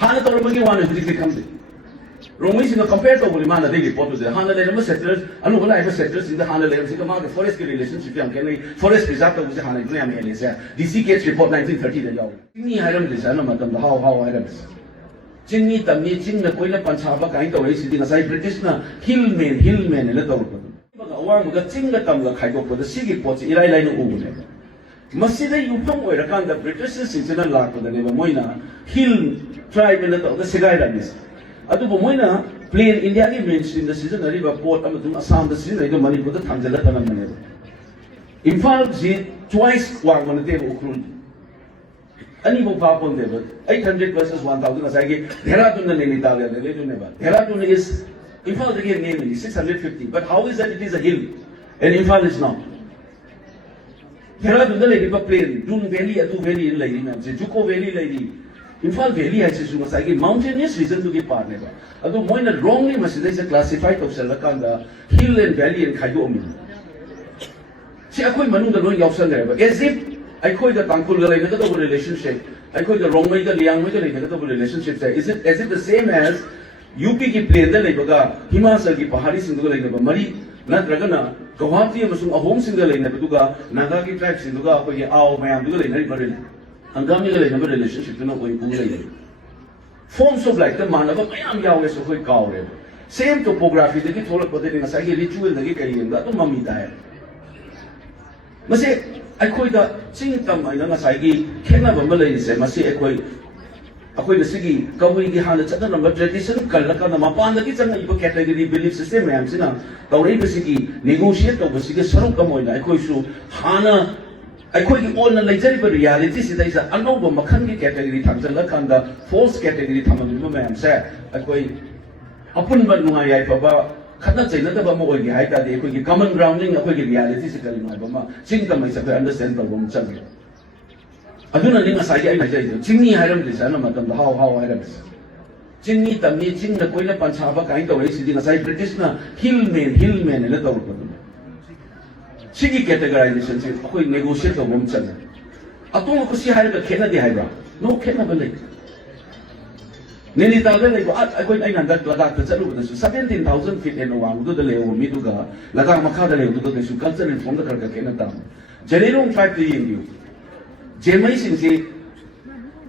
Hana Toromaki one Houjik comes in. Romis in the compared to Bulimana, they report to the Hana Lema settlers, and who like settlers in the Hana Lema, the forest relationship, forest preserve with the Hana Glam, DC gets report 1930 the yaw. Chingmi Hairammi is Madam, how Hairammi. Chingmi Tamni, Ching the Koila Panchaba kind of race in a side British hillman, and let over. One got Chinga Tamla Kaiko for the Sigi Pots, Ila Ubu. Masida you come where a kind of British is in a lot of the name of Moina, Hill tribe in the Sigairamis. Adubo Moina, plain Indian means in the season, a river port, Assam, the season, the money for the Tanzania and Manila. Imphal, twice one on the table. Uneven pop on level, 800 versus 1,000 as I get. Heratun in Italia, the little never. Heratun is, Imphal again namely 650, but how is that it is a hill and Imphal is not? Heratun the lady plain, Dun Valley, Adu Valley in Lady, Juko Valley lady. Imphal Valley has a mountainous reason to be part never. Although Moina wrongly must say classified of Salakanda, hill and valley and Kaidomi. See, I quite Manu the Roy of Sanderba, as if I call the Tankul relationship, I call the wrong way the young relationship. Is it as if the same as UP ki play the Lebaga, Himachal ki Pahari single like Mari, not Ragana, Guwahati Masum Ahom single in Nabuga, Nagaki tribes in Duga, Ao, Mayam, and Gamil number relationship to know when forms of like the man of Mayam Yawes of Kaure. Same topography, the Git all of the Sagi ritual, the Gikari, that Mammy died. Mase, I quite a Chintam, I know Sagi, Kenna Malay said, Mase, a quite a Sigi, Kawi Hana Chatan, but tradition, Kalaka, the Mapan, the kitchen, you category belief system, I am saying, Kauri Sigi, negotiate over Sigi Sarukamoina, I quite so Hana. I quite all the legitimate realities. There is an unknown Makandi category, Tanzalakanda, false category, Tamam, said. I quite upon Banua Papa, cannot say nothing about more Haida, they could common grounding, a quick realities in my Bama. Symptom is a understand the woman champion. I do not think as I say, Chingmi Hairammi is Madam, how Hairammi. Chingmi Tamni, Ching the Koila Panchaba kind of race in a side British hillman, and let over. Sigi categorization, we negotiate a woman. I don't know see Haidriba, Kennedy Haidriba. No Kennedy. Nini Tavella, I quite I that Ladak, 17,000 feet in one, do the Leo, Miduga, Ladak Makada, do the culture and from the Karaka. General factory in you. Jamai Singsi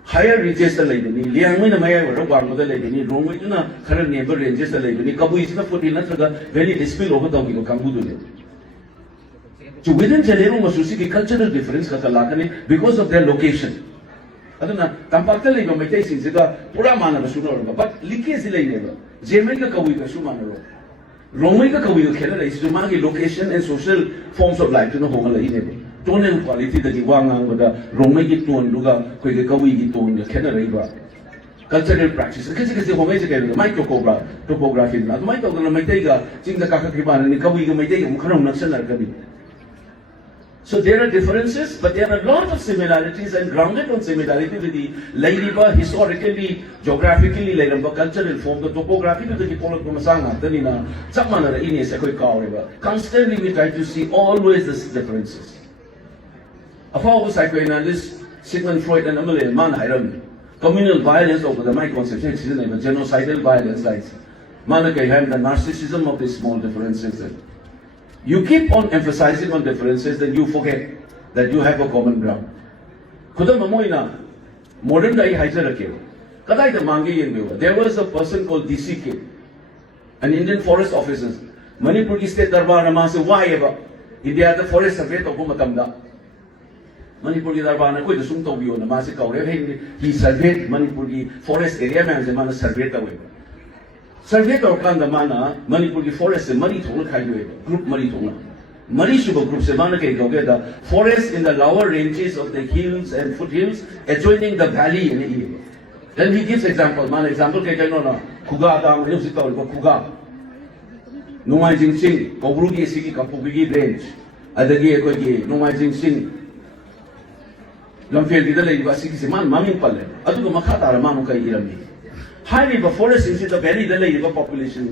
higher reaches the lady, Liang Maya, Robang, the lady, Romana, current neighbor ranges the lady, Kabu is not put in another very dispute over the Kambudu. So within Jalero Masusi, cultural difference because of their location. I don't know, Tampatali no Metes is the Puramana Sunora, but Likis never. Jamaica Kawika Sumanaro. Romaica Kawika Canada is Dumagi location and social forms of life to know Hola enable. Tonal quality that you want with the Romaic tone, Luga, Kawiki tone, the Canada. Cultural practices. Because the Homesic, my topography, not my Matega, Ching the Kakakiban and the Kawika Matega, Karam National. So there are differences, but there are a lot of similarities and grounded on similarity with the Haidriba, historically, geographically, Haidriba cultural form, the topography to the Kipolak Masanga, Tanina, Samana, Ines, Equikauriba. Constantly we try to see always the differences. A former psychoanalyst, Sigmund Freud and Emily Man Hairammi. Communal violence over the my conception, genocidal violence, like Manaka have the narcissism of these small differences. You keep on emphasizing on differences, then you forget that you have a common ground. Modern day there was a person called DCK, an Indian forest officer. Manipur state Darbar Namase, why ever? India the forest survey of Humatamda. Manipur Darbar Naku, the Sumtobio, Namasika, he surveyed Manipur forest area man, the man surveyed away. Survey or Kandamana, Manipuri forest and money to look group Maritona. Marishuba group Semanaka together, forests in the lower ranges of the hills and foothills adjoining the valley in the east. Then he gives example, man example Kajanona, Kuga Dam, Musical, Kuga. Numai Jing Sing, Kobrugi Siki Kapugi range, Adagi Ekogi, Numai Jing Sing. Lamfiel did the lady was 60 man, Mammy Pale, Atu Makata, Manuka Hairammi. Haidriba forest is the very Haidriba population.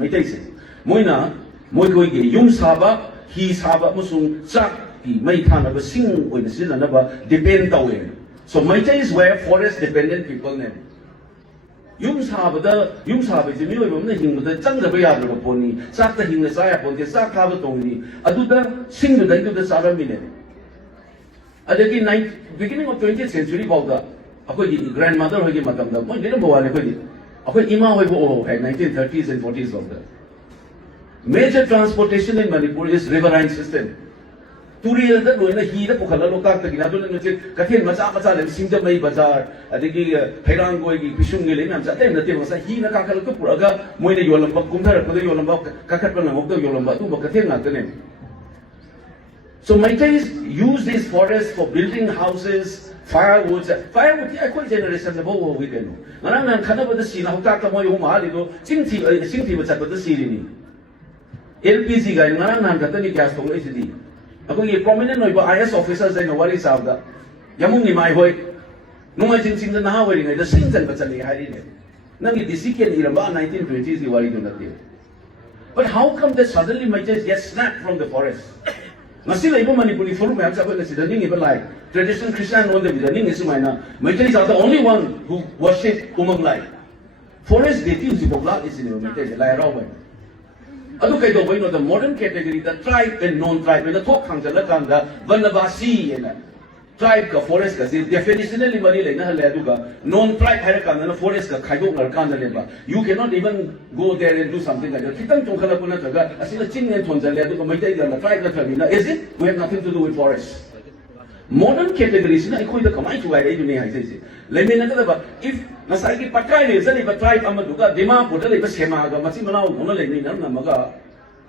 Moina, Moikogi, Yum Saba, he Saba Musum, Saki, Maitana, but sing with the sin another depend away. So Maita is where forest dependent people name. Yung sabi si Miyo ibang na hingda chang da bayad ro poni sak ta hingda saya pon ke sak ka ba tong ni adu da sing da itu da sara mine adagi beginning of 20th century bawda akoi grandmother hogi matam da moi lena bawa le akoi ima hoi bo 1930s and 40s of the major transportation in Manipur is riverine system Turiel da loina hi da pukhala lokak ta gina do na che kathen macha le singda mai bazar adigi Hairang goi gi pisung ge le nam cha tem na te masa hi na ka kal ko puraga moi ne yolam ba kum thar ko de yolam ba ka khat pa na mok do yolam ba tu ba kathen na te ne So Meiteis use these forests for building houses, firewood I call generation the bo we can nang nang khana ba da si na hokta ka moi ho ma li do singthi ba cha ba da si ni LPG ga nang ka ta ni gas tong le si Ako prominent IS officers ay nawari sa aga. Yamong ni Mai Hoy. Nung ay sing na nahawari ngay, the singsan ba sa lihari niya? Nang idisikin iramba 1920s iwari doon natin. But how come that suddenly Meiteis get snapped from the forest? Masila iba Manipuri full may sa na si Daning iba like traditional Christian on the Daning is na Meiteis are the only one who worship umang like. Forest deity si Bogla is in Meiteis lai raw ba. Ado kay do boy no the modern category the tribe and non-tribe and the talk hang the kanda Vanavasi and tribe ka forest ka definitionally mari le na hale adu ka non-tribe hare ka na forest ka khaidok lar ka na le ba you cannot even go there and do something like that kitang tong khala puna taga asila chin ne thon jale adu ka mai tai la tribe la tribe na is it we have nothing to do with forest modern categories na ikoi da kamai chuai dai ne hai sai le me na ka ba if nasai ki patrai le zani ba tribe amadu ka dima bodal le ba sema ga machi manao gona le ni na maga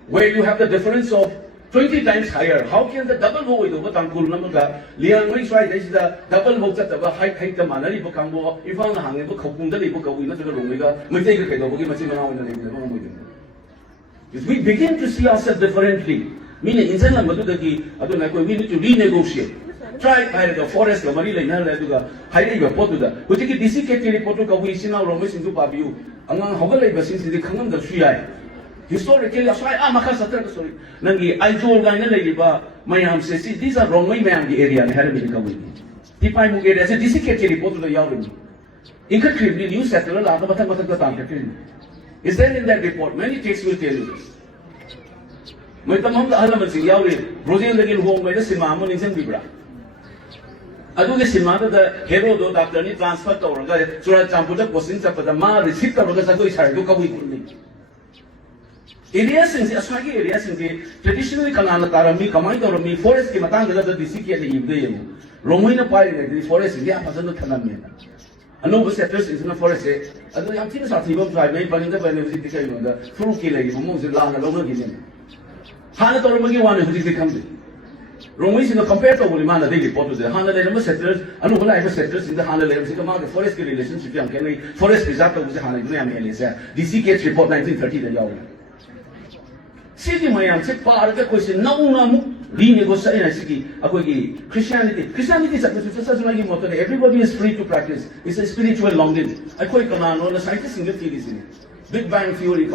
where you have the difference of 20 times higher. How can the double go with over Tangkul Namaga? Liang Ray tried this is the double vote at the high the Manari Bokambo, if I'm hanging book of Kunda book of winner to the Rumiga, we take a kid over him. If we begin to see ourselves differently, meaning in Zena Madudaki, I don't like we need to renegotiate. Try the forest, the Marilla, Haidriba, Potuda, who take a desiccated Potuka, we see now Romas into Pabu, among Hogalaba since the Kangan the Shia. Historically, that's why I'm a sorry. Nangi, I told Gaina, my arm says, these are wrong, my man, the area, and Hairammi Kawini. If I move it as a desiccated report to the Yawin. Incredibly, new settler, is there in that report? Many texts will tell you this. My Tamam elements in Yawin, Rosian the Gil home by the Simamon in Zimbibra. I do the Simada, the hero, though, after any transfer to Roga, so that Champuta was in the Ma, the Sita Rogasago is Haiduka with Areas in the Aswagi areas in the traditionally Kanana Tarami, Kamai forest came at the Disiki and the Ibdeo. Romina Pai, the forest in the Apazano Kanamina. And no settlers in the forest, and the young things are even tried, made by the benefit the fruit killer, Moses Lana Loma Gideon. Hana Toromagi one who is the country. Romis in the compared to Ulimana, they report to the Hana settlers, and no life settlers in the Hana the forest relationship, young Kenny, forest result with the Hana Elisa. DCK report 1930 the Yawin. City Mayam said, part of the question, no, renegotiate Christianity. Christianity is everybody is free to practice. It's a spiritual longing. I quite on the scientists in the theories in it. Big Bang Theory,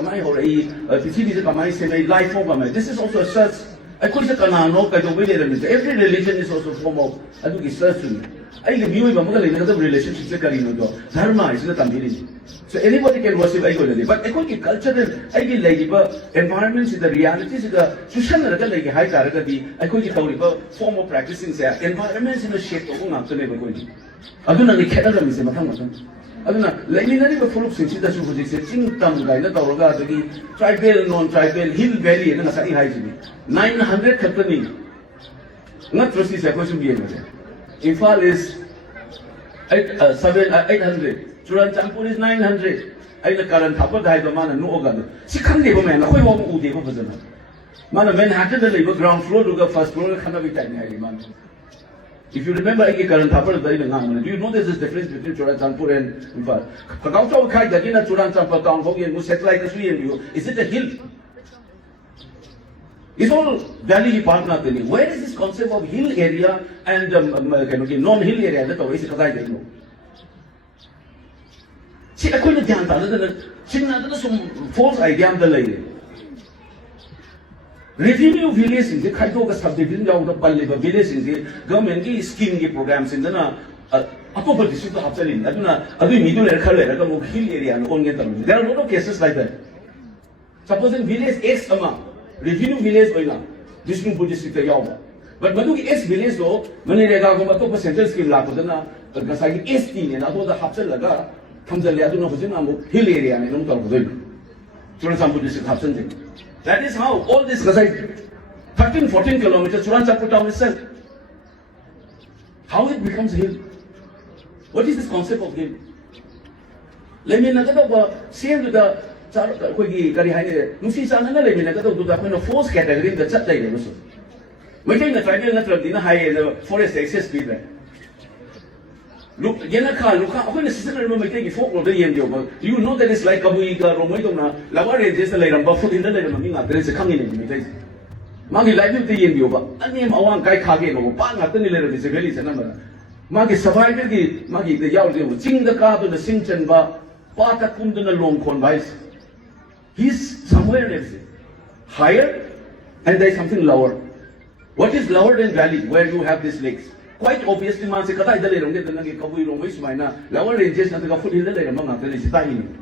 life form. This is also a search. I could say, every religion is also a form of search. I view another relationship. Dharma is not a So anybody can worship but culture environments is the realities is the Sushan high target form of practicing environments in the shape of Aduna the Canada is a Aduna, let me not full of Singsi that Houjik said, Ching Tam Guy, tribal, non-tribal, hill valley, and Asai hygiene. 900 company. Not trustees, a question being Imphal is 800. Churan Champur is 900. I the current Papa Hairammi and no organ. She can't give a man, a whole of Ude. Man, Manhattan, the labor ground floor to the first floor, Hannadi Hairammi. If you remember, I get current Papa, do you know there's a difference between Churan Champur and Imphal? Kagauta Kai, the Gina Churan Champur town, Hogi and satellite is we and you. Is it a hill? It's all valley partner. Where is this concept of hill area and non-hill area? That's always a guy. See, I couldn't get some false idea of the lady. Revenue villages in the Kaitoga subdivision of the Paliba village in the government scheme programs in the October district of Hapsalin, Adu middle and hill area and only there are a lot of cases like that. Supposing village X amount, revenue village oina, Vishnu district Yama. But Maduki X village though, Manirega Gomatopa Central Skill Lapodana, Gasaki S-Team and Ado the Hapsalaga, comes a Laduna Hujinamu, hill area and I don't talk with them. Suransampu district Hapsan. That is how all this 13, 14 kilometers, Suransampu town itself. How it becomes a hill? What is this concept of hill? Let me know same to the Karigino. Nusi sana na let me know the force category the chat like this. We take the tribal network in a high forest access speed. Look, Yanaka, look how when the system remember taking folk of the Yendio. You know that it's like Kabuika, Romadona, Lava is the later buffalo in the later, there is a coming in. Magi live the Yendio, but I name a one guy Kageno, Panga, the letter is a very number. Magi survived the Magi the Yao, sing the car to the Singchen Ba, Pata Kundana long convice. He's somewhere else. Higher, and there is something lower. What is lower than valley, where you have these lakes? Quite obviously, man, say, Kata, the Leron, get the Kabu, Romish, Mina, lower ranges, and the foot in the Leron, the Lisitani.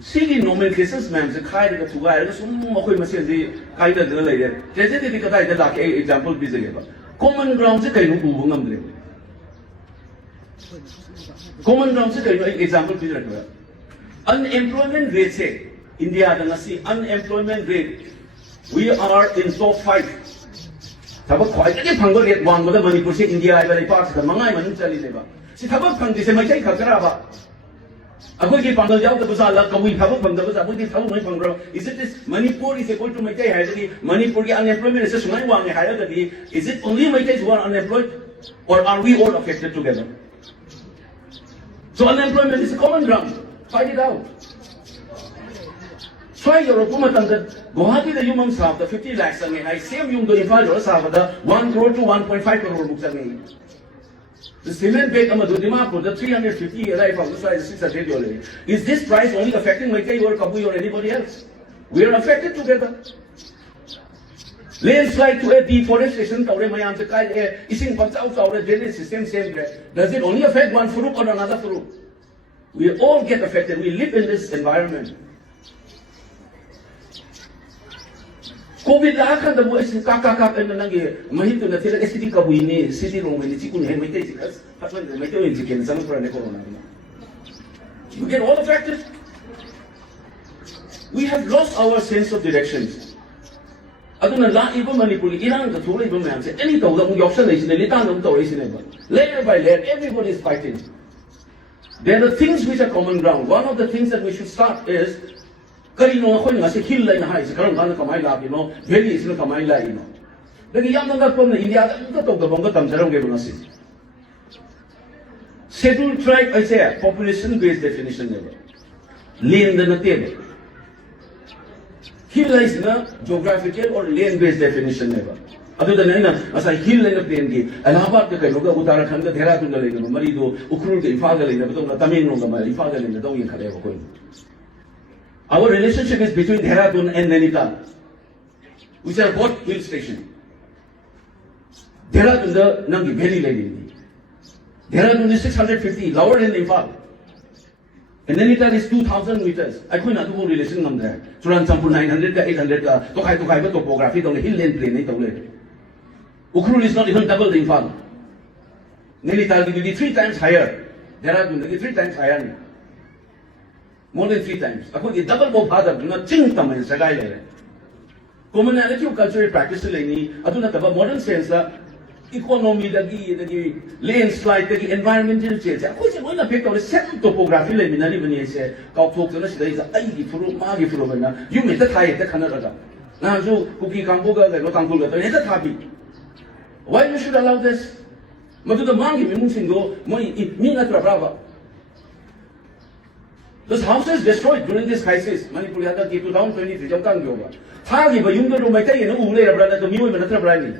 See nomenclatures, ma'am, the kind of two guys, the kind of the lady. There's a difficult example, visible. Common grounds, a kind of common grounds, a kind of example, visible. Unemployment rate, say, India, the Nasi, unemployment rate, we are in top 5. Tabak quite a pungle yet one with the money pushing India, I very parts of the Mangai Manutali Leva. See, Tabak country, say, my take Kakaraba. I will give Pangal Yao the Bazala, we have from the Bazabudi, is it this Manipur is equal to Matai Haidri, Manipuri unemployment is just my one higher than the is it only Matai who are unemployed, or are we all affected together? So unemployment is a common ground. Fight it out. Try your Okumat that Guwahati the human staff, the 50 lakhs, and I same you to Imphal or Savada 1 crore to 1.5 crore books. The cement bed Amadu Dimapu, the 350 alive from the side 600. Is this price only affecting Matai or Kabu or anybody else? We are affected together. Landslide to a deforestation, Ising Patsau, our drainage system, same. Does it only affect one fruit or another fruit? We all get affected. We live in this environment. COVID lakan the boys kakak and nangi mahito na tila city kabuini city room when it's kun may take us but when may take it can some for corona. You get all affected. We have lost our sense of directions. Aduna la iba manipuli ilang the thula iba man say any tawda mo option is the litan ng tawda is never. Layer by layer everybody is fighting. There are things which are common ground. One of the things that we should start is Karigino ako nga si hill line high, si karong kana kamay lagi no, valley is no kamay lagi no. Lagi yang nang gapon na India ito to gabong ka tamsarong gebo nasi. Scheduled tribe I say population based definition never. Land na native. Hill line na geographical or land based definition never. Other than that, as I hill line of the ND, Allahabad ka kayo ga Uttarakhand ka Dehradun na lagi no, marido Ukhrul ka Imphal ka lagi na betul na Tamil no ga Imphal ka lagi na daw yung kalayo ko. Our relationship is between Dehradun and Nainital, which are both hill stations. Dehradun the Nangi very lady. Dehradun is 650, lower than Imphal. And Nainital is 2,000 meters. I couldn't do relation on there. Suransampu 900 ka 800 ka. Tokai ba topography on the hill and plain ito ulit. Ukhrul is not even double the Imphal. Nainital will be 3 times higher. Dehradun will be 3 times higher. More than 3 times. Ako the double mo father na ching tamay sa gaya. Commonality of cultural practice ni aduna taba modern sense la economy dagi landslide dagi environmental change. Ako siya mo na pekto le set topography le minali bani se kau thok na sida isa ai gi furu ma gi furu na you me ta thai ta khana raga. Na so kuki kambo ga lo tangkul ga ta eta thabi. Why you should allow this? Madu the mangi mi mung singo mo mi na trabal. Those houses destroyed during this crisis. Manipur yata ki 2023 jam kang yoga. Thagi ba yung do mai tai no ule ra brada to miwi na tra brani.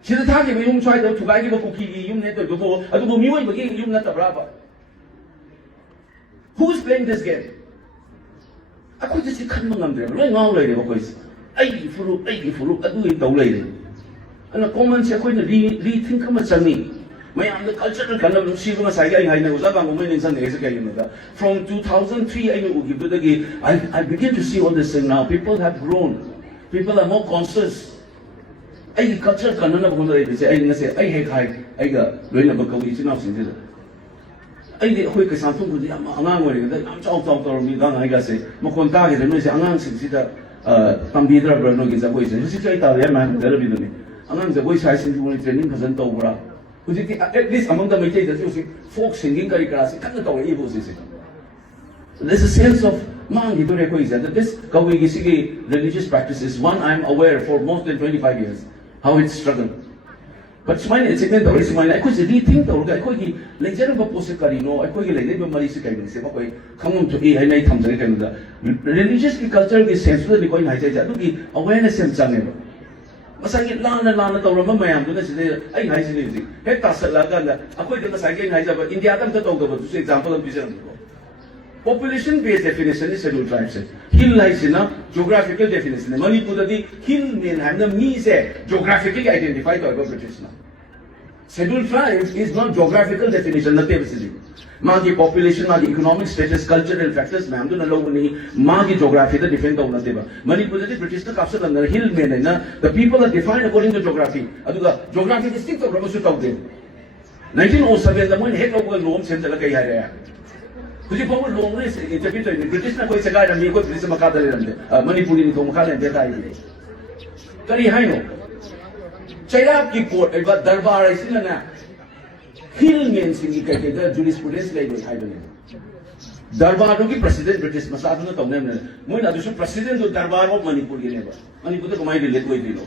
Sida thagi ba yung chai do thugai ki ba kuki yung ne to do adu bo miwi ba ki yung na ta braba. Who's playing this game? Ako just kan mo ngam dre. Lo ngau lai de ba ko is. Ai furu adu i tau lai de. Ana common se ko na rethink ma chani. mayam the cultural kind of Shiva Saga, I know that woman in some days ago. From 2003, I begin to see all this thing now. People have grown, people are more conscious. I culture canon of Hunda, I say, I hate high, I got when a book of each enough in it. I did quick something with the Angang, I'm talking me down, I got say, Mokonta, and say, Angang, Tambidra, Berno is a voice, and this is a man, there will be the name. Angang the voice I sent you training hasn't over. At least among the meditators, you see, folk singing Karikras, can't tell evil, is it? There's a sense of Mangi to request that this Kawigi religious practices, one I'm aware for more than 25 years, how it's struggled. But smile, it's a kind of smile. I could rethink the order. I could be like General Posse Karigino, I could be like Never Marisa Kagan, say, okay, come to A, I may come to Canada. Religious culture is sensible because I say that to be awareness and Saneva. Masakit lang na taurama mayam doon na sila ay ngay sinisi. Kaya tasalaga na ako ito na sa akin ngay sabi India tam tatawag ba to example ng bisan ko. Population based definition is scheduled tribes. Hill lai sina geographical definition. Manipur dati hill mean ham na me se geographically identified by British na. Scheduled tribes is not geographical definition na tebsili. Magi population, magi economic status, cultural factors, ma'am, do na low ni magi geography the defend of Natiba. Manipur the British the capsule and the hill men, the people are defined according to geography. Aduga, geography distinct of Ramasut of them. 1907, the one head over Rome sent the Lakaya. Could you forward long race interview in British na koy sagay na mi ko British makadali lang Manipur ni ko makala and deta Kari haino. Chaya ki port ay ba darbar ay sila na hill means in the jurisprudence like Haidriba. Darbar की president British masado na tawne na. Mo na duso president do Darbar of Manipur gineba. Manipur to kumai relate ko dilo.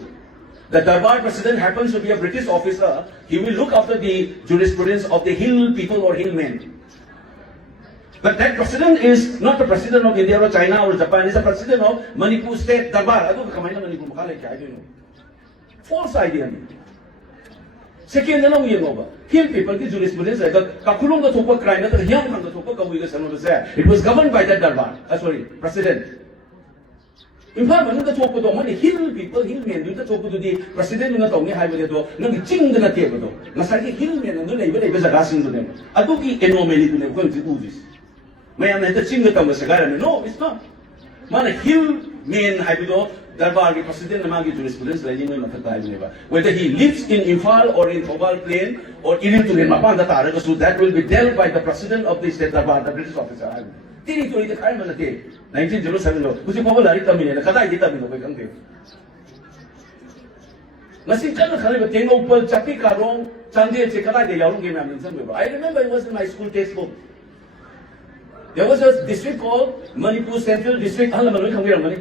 The Darbar president happens to be a British officer. He will look after the jurisprudence of the hill people or hill men. But that president is not the president of India or China or Japan. He's the president of Manipur state Darbar. Ado kamay na Manipur makala kaya dino. False idea. Second, na lang yun ba? Hill people ki jurisprudence ay kakulong na tupa crime na hiyang hang na tupa kawi ka sanono sa. It was governed by that Darbar. President. Imphal man na tupa do man hill people hill men na tupa do di president na tawni hai ba do nang ching na tiya ba do. Nasagi hill men na iba iba jaga sing do nem. Ado ki anomaly do nem ko ti udis. Mayam na ching na taw sa gara no, it's not. Man hill men hai ba do Darbar ki president na magi jurisprudence la yun yung matatay nila. Whether he lives in Imphal or in Trabal plain or in Turin mapanda tara so that will be dealt by the president of the state Darbar, the British officer. Tini to ito kaya manati 1907 lo. Kasi pa wala rin kami nila. Kada hindi kami lo kay kang Nasinkan na kami ba tingog pal chapi karong chandi at kada de yaurong game namin sa mga. I remember it was in my school textbook. There was a district called Manipur Central District. Alam mo kami mani.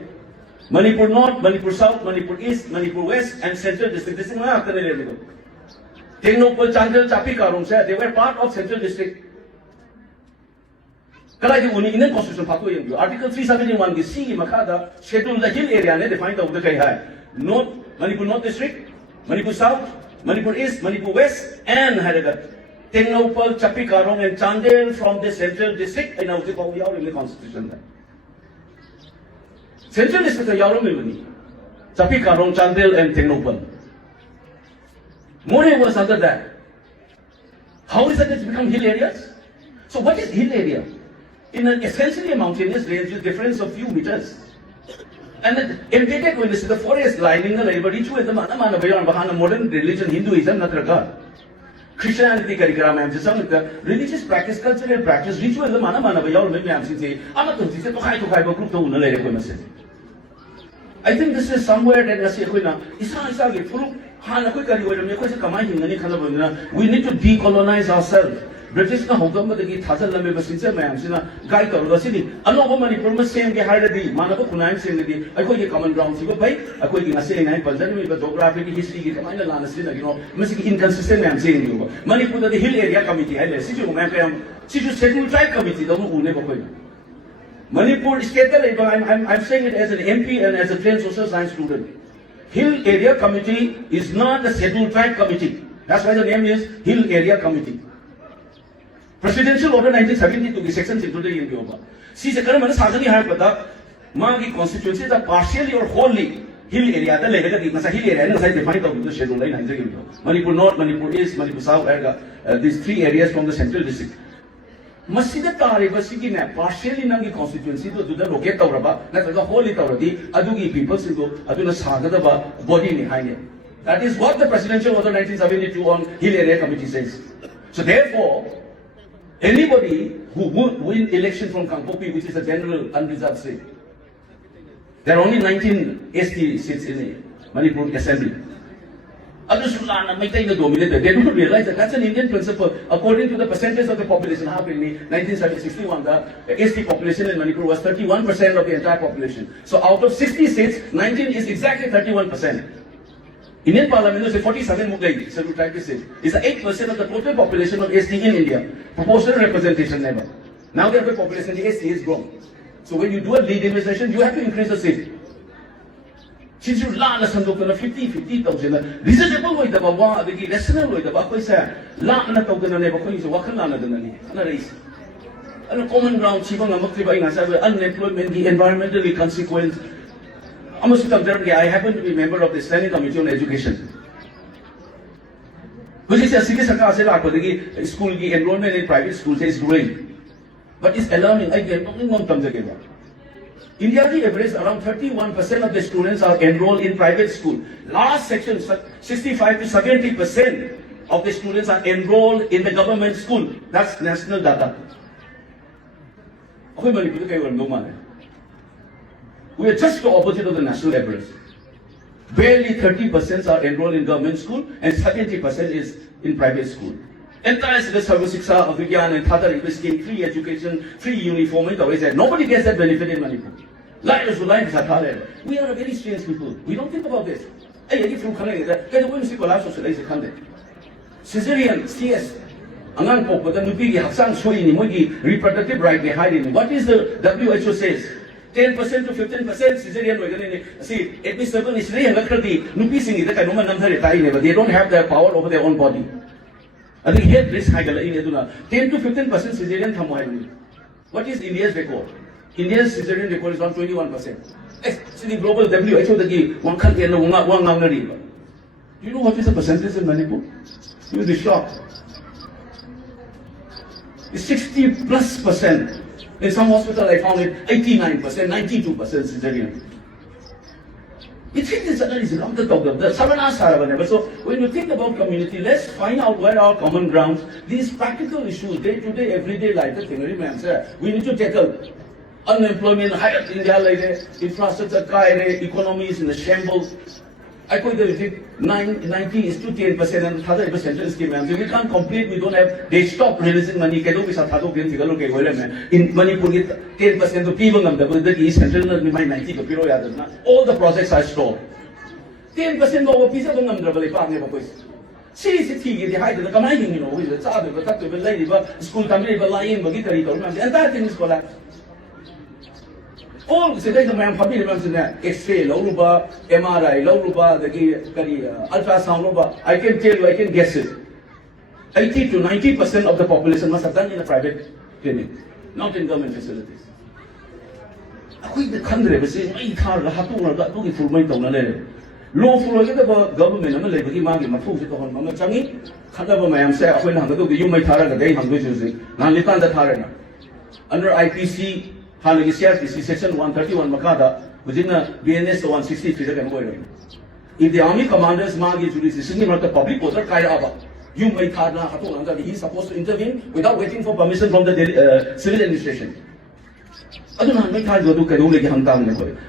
Manipur North, Manipur South, Manipur East, Manipur West, and Central District. This is my after nila. Tingnopal, Chandel, Chapi, Karong, they were part of Central District. Kala yung uni inan constitution pato yung Article 371 the C makada schedule the hill area ne defined the kay hai. North, Manipur North District, Manipur South, Manipur East, Manipur West, and Haidriba. Tingnopal, Chapi, Karong, and Chandel from the Central District. And now we are in the constitution. Central District of Hairammi, Chapi, Karong, Chandel, and Tingnopal. More was under that. How is that it's become hill areas? So what is hill area? In an essentially a mountainous range with difference of few meters. And then embedded when this is the forest lining the labor ritual the mana bahana modern religion Hinduism natraga. Christianity Karigino the religious practice, cultural practice, ritual the mana bayaw maybe I'm saying amato to kai group to unale. I think this is somewhere that we need to decolonize ourselves. British na hogam ba dagi thasal lame basinse mayam sina guide karuga sini ano ba Manipur ma same ge Haidriba mana ko kunaim same ge akoi ge common ground sigo bhai akoi ge ngase ngai panjan mi ba geography ki history ge kamai na lana sina masi ki inconsistent mayam same ge ba Manipur da hill area committee hai le si ju mayam kayam si ju scheduled tribe committee da mu une ba koi Manipur state da I'm saying it as an MP and as a trained social science student. Hill area committee is not a scheduled tribe committee. That's why the name is Hill Area Committee. Presidential Order 1972 की section included in the over. See, the current Sagani have pata, Magi constituencies are partially or wholly hill area ta lega ki masa hill area na sai define to the schedule line hanjagi to Manipur North, Manipur East, Manipur South area these three areas from the central district masida tari basiki na partially nangi constituency to juda locate tawraba na the whole tawradi adugi people singo aduna sagada ba body ni haine. That is what the presidential order 1972 on hill area committee says. So therefore anybody who would win election from Kangpopi, which is a general unreserved seat, there are only 19 ST seats in the Manipur Assembly. They don't realize that that's an Indian principle. According to the percentage of the population, in 1961, the ST population in Manipur was 31% of the entire population. So out of 60 seats, 19 is exactly 31%. Indian Parliament is 47 Mughal, so we try to say. It's 8% of the total population of ST in India. Proportional representation never. Now the population of the ST is grown. So when you do a lead administration, you have to increase the seat. Since you learn a sandok na 50,000, reasonable way the bawa, the rational way the bakoi say, learn a token and never coins, wakana than a race. And a common ground, Chivang Amakriba in unemployment, the environmentally consequence. I happen to be a member of the Standing Committee on Education. Which is a serious school enrollment in private schools is growing. But it's alarming. India, the average around 31% of the students are enrolled in private school. Last section, 65 to 70% of the students are enrolled in the government school. That's national data. We are just the opposite of the national average. Barely 30% are enrolled in government school and 70% is in private school. Entire service of Vigyan and Tata scheme, free education, free uniform, nobody gets that benefit in Manipur. We are a very strange people. We don't think about this. Caesarean, CS, reproductive right behind it. What is the WHO says? 10% to 15% Caesarean. See, admissible is they don't have the power over their own body. I think here risk 10 to 15% Caesarean. What is India's record? India's Caesarean record is around 21%. See the global WHO do you know what is the percentage in Manipur? You will be shocked. It's 60+%. In some hospital I found it 89%, 92% Caesarean. It's around the top of the Savana. So when you think about community, let's find out where our common grounds, these practical issues, day-to-day, everyday life, we need to tackle. Unemployment, higher India, infrastructure, economy is in the shambles. I put the 90 is to 10% and 30% scheme. We can't complete, we don't have, they stop releasing money. In Manipur, 10% of people the East Central, 90 all the projects are stopped. 10% of piece of them see, the height of the commanding, you know, with the child, the lady, school committee, lying, and that thing is collapsed. All the man family members in there, X-ray, Loruba, MRI, Loruba, the ultrasound Loruba. I can tell you, I can guess it. 80 to 90% of the population must have done in a private clinic, not in government facilities. The country was saying, I can't have to do it for my donor. Law for the government, and the labor market, my food, Mama Changi, Kataba, I am saying, when I'm going to you may tara the day I'm going to say, Nalitan the Tarana. Under IPC, Section 131 Makada, within the BNS 163. If the army commanders mark jurisdiction of the public order, you may he is supposed to intervene without waiting for permission from the civil administration.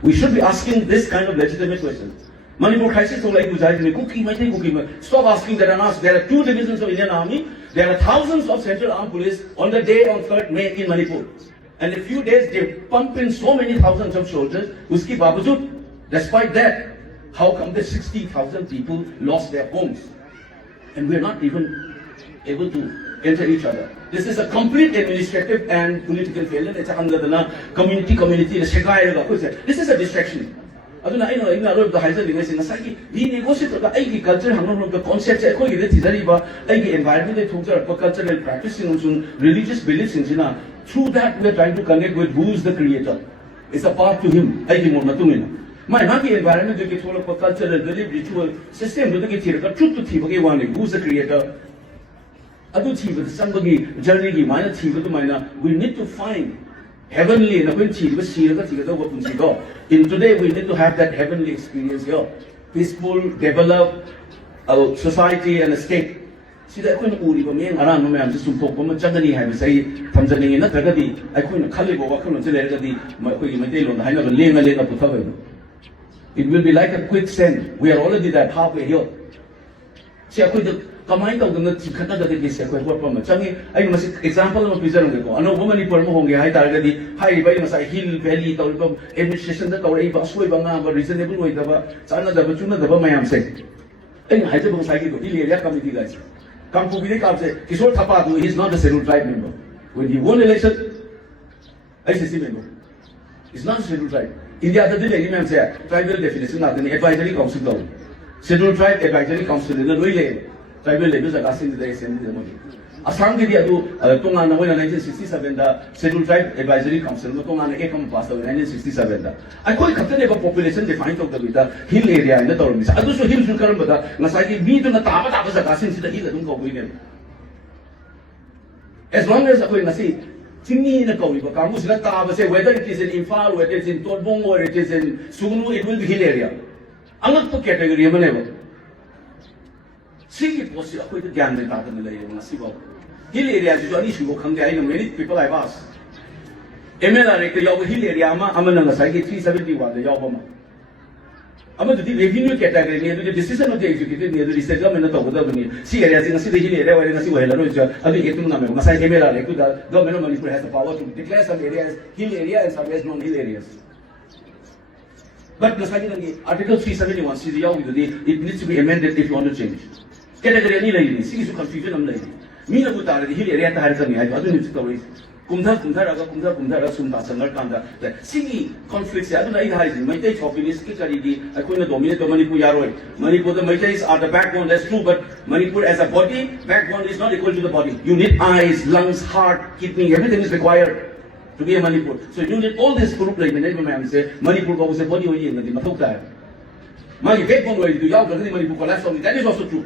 We should be asking this kind of legitimate questions. Manipur crisis stop asking that and ask. There are 2 divisions of Indian Army. There are thousands of Central Armed Police on the day of 3rd May in Manipur. And in a few days, they pump in so many thousands of soldiers. Uski Babajut, despite that, how come the 60,000 people lost their homes? And we're not even able to enter each other. This is a complete administrative and political failure. It's a community, this is a distraction. I know the Haider we negotiate the culture, the concepts, the environment, cultural practices, religious beliefs. Through that, we are trying to connect with who is the creator. It's a part to him. my environment to get all of cultural delivery ritual system to get here, truth to TV one, who's the creator. Adu TV, somebody journey, minor TV to minor, we need to find heavenly and when TV was here, in today we need to have that heavenly experience here. Peaceful, develop a society and a state. See that when Uri Baming around me, I'm just some folk, Germany have say, Tanzania in a Tagadi, I couldn't call it over the it will be like a quicksand. We are already that halfway here. See, I could come out of the Canada, this example of preserving. I know woman in Permo, I targeted high by hill, valley, administration that already was a reasonable way of Sana, the Batuna, the Bamayam said. And Haidriba Psychic, Ilya committee guys. Come to Vidika say, he's all Tapadu, he's not a scheduled tribe member. When he won election, ICC member. He's not a scheduled tribe. India the day, say, tribal definition, not an advisory council. Scheduled tribe advisory council in the relay. Tribal levels are asking the assembly. Assam did do Tongana in 1967, the Scheduled Tribe Advisory Council, Tongana Ekam passed in 1967. I call it a population defined of the hill area in the Tormis. I also hill to Karambata, Nasaki, me to the Taba was a cassin to the hill and go with him. As long as I see Chingmi in the Kori, Kamus Lata, say whether it is in Imphal, whether it is in Torbong, or it is in Sunu, it will be hill area. I'm not the category of level. See, it was a quick gambling pattern in the Nasibo. Hill areas is an issue, come there, many people I've asked. MLR, the Yoga Hill area, Amana, Saki 371, the Yobama. I'm going to the revenue category near the decision of the executive near the settlement of the sea areas in a city hill area, and I see where I get to number. Masai MLR, the government of Manipur has the power to declare some areas hill area and some non hill areas. But the Article 371 says it needs to be amended if you want to change. Category any lady, see confusion on lady. Mina Butara, the hill area to Haidriba, I don't need to stories. Kumda, Sunda, Sandarkanda, the sea conflicts, I don't know how it is. My take of is Kitari, I couldn't dominate the Manipur Yaroi. Manipur, the Maitais are the backbone, that's true, but Manipur as a body, backbone is not equal to the body. You need eyes, lungs, heart, kidney, everything is required to be a Manipur. So you need all this group like the neighbor say, Manipur goes a body in the Matota. My backbone way to Yao, Manipur collapse on it, that is also true.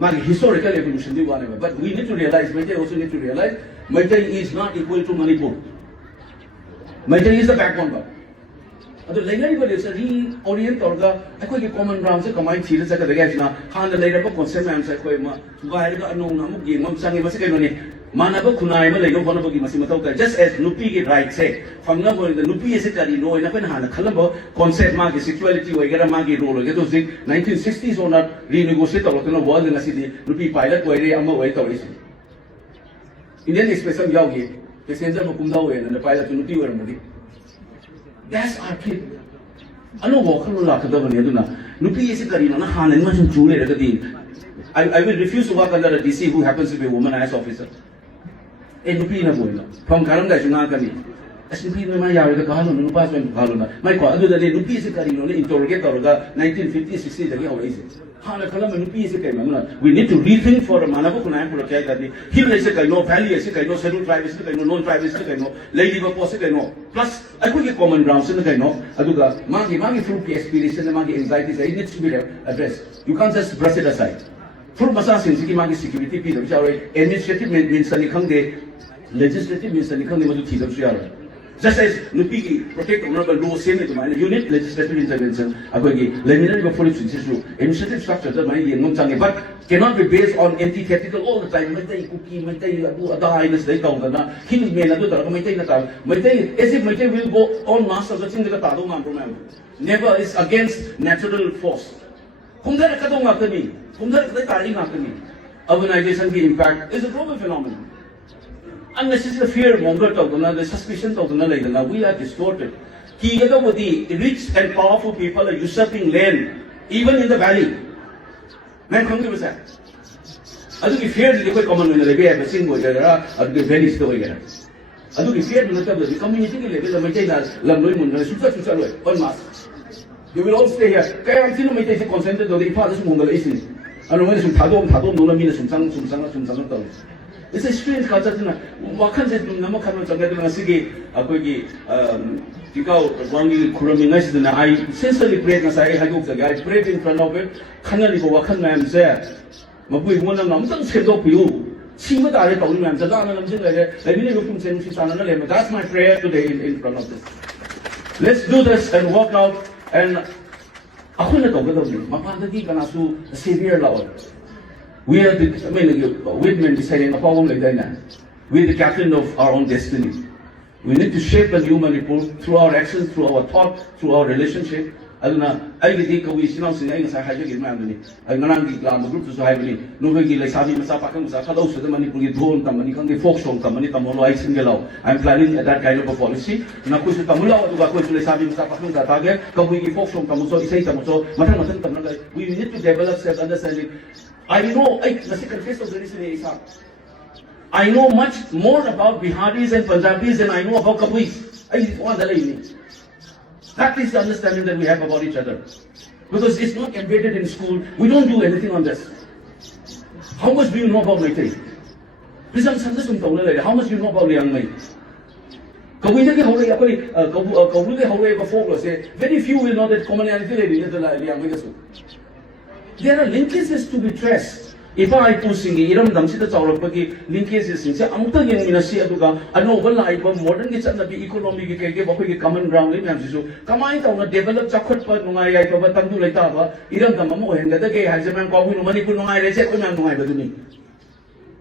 Historical evolution, whatever. But we need to realize, Maitai also need to realize, Maitai is not equal to Manipur. Maitai is the backbone. The language is a reorient or the common grounds, a combined series at the Gashna, Han the later book on Semam Saquema, Vaida no Namuki, Mamsang Masakoni, Manaba Kunaima, like no Honoboki Masimatoka, just as Nupi right say, from number the Nupi is it that you know in a Penhana, Colombo, concept market, sexuality, or get a market role, get those 1960s or not renegotiate or no world in a city, Nupi pilot, where they are more weight or Indian expression Yogi, the center of Kumdawe and the pilot to Nupi were that's our kid. I know what kind of luck Nupi is a Karina, Han and Mason Julie at the dean. I will refuse to work under a DC who happens to be a womanized officer. A Nupi in a boy. From Karanga, Junakani. As Nupi in my yard, the Kalun, Nupas and Kaluna. My father, the Nupi is a Karino, interrogator of the 1950s, 60s, the how is it? We need to rethink for a Manabukuna that the hill is a no valley, is a no scheduled tribe, is a no non tribe, is a no lady of no. Plus, I could get common grounds in the Kano, Aduga, Magi fruit experience and Magi anxieties, it needs to be addressed. You can't just brush it aside. Full Massassin, City Magi security, which are administrative means the Nikange, legislative means the Nikange to Tiam. Just as Nupiki protect honorable law, same to mine, unit legislative intervention, Leninary police issue, administrative structure, but cannot be based on antithetical all the time. Maitei cookie, Maitei Adainas, they don't know. He may not do that, Maitei, as if Maitei will go on master the thing that Tado man remember. Never is against natural force. Kumdar Katong Akani, Kumdar Kari Nakani. Urbanization impact is a global phenomenon. Unnecessary fear monger the suspicion we are distorted. With the rich and powerful people are usurping land, even in the valley. Man, come to that. I do fear the common when they have a single very story. I do fear the community level of maintenance, Lamoon, one mask. You will all stay here. Kaya ang sino may tayo consented o di pa sa mong galaisin. Ano man yung tadong doon namin sumsang tayo. It's a strange culture na wakan sa naman kami sa ganito na sige ako Because one criminals, I sincerely prayed as I had the guy prayed in front of it. Hannadi go walk man said, Mabu one of them don't set up you. See what I told you, and the Lana and the that's my prayer today in front of this. Let's do this and walk out and ako na to gagawin. Mapandagi ka na su severe law. We are the women deciding upon like that. We are the captain of our own destiny. We need to shape the human report through our actions, through our thought, through our relationship. Aduna, I get we sinang sinay sa haja gid man ni. Ay nanang gi klam group to hai ni. No gi lai sabi masa pakang sa khalo sa Manipur gi dhon tam ni kang gi folk song tam ni tam lo ai singelaw. I'm planning that kind of a policy. Na ko su tamulaw adu ga ko su lai sabi masa pakang sa tage ka gi folk song tam so isay tam so matang tam na we need to develop self understanding. I know I the second phase of the listening I know much more about Biharis and Punjabis than I know about Kapuis. That is the understanding that we have about each other. Because it's not embedded in school. We don't do anything on this. How much do you know about Meitei? How much do you know about Liang Mei? Very few will know that commonality. There are linkages to be traced. If I pushing Iram Damsita Chaurapaki, linkages in Amta Minasi Aduga, I know well I modern gets under the economic common ground in Yamsu. Come on, develop Chakot Nungai, Tandu Letava, Iram Damamu, and the gay has a man called Manipu Nungai, they said, Nungai Baduni.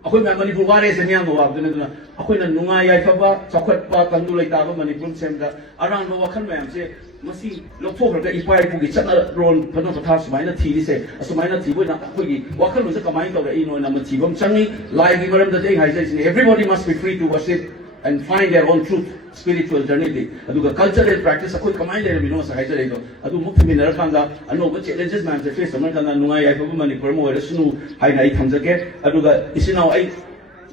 Akuna Manipu Vares and Yango Abduna, Akuna Nungai, Chakot Tandu Letava, Manipur Semda, around Novakan Mam say. Masi lokpo ka ipai pu gi chana ron phano ka thas mai na thi se asumai na thi boi na khoi gi wakal lu se kamai to ga ino na ma thi bom changi lai gi maram da dei hai sai everybody must be free to worship and find their own truth spiritual journey aduga cultural practice akoi kamai le bino sa hai jare do adu mukthi mi nar khanga anoba challenges man se face man kana nungai ai pu mani por mo re sunu hai nai thamjake aduga isinau ai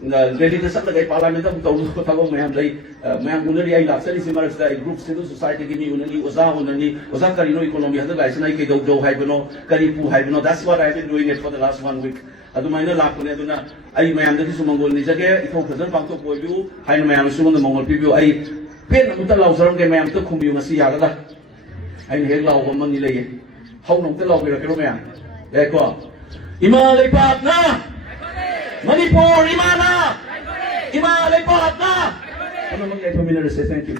Delhi the Sunday Parliament of Tago Mayam Unari, I love Sally Simmers, group civil society, give me Unani, Karigino economy, other guys, and I go Hibano, Karipu Hibano. That's what I've been doing it for the last 1 week. Adumina Lapunaduna, I may am the Mongol Nizage, if President Banko for you, I may am soon the Mongol people. I paid the Lausam, they may have to come you and see Yagada. I hear Law Manila. How long the law will occur? Eko Imale Partner. Manipur, Imana! Imalay Pahat na! Ano mangyay pamilya say thank you?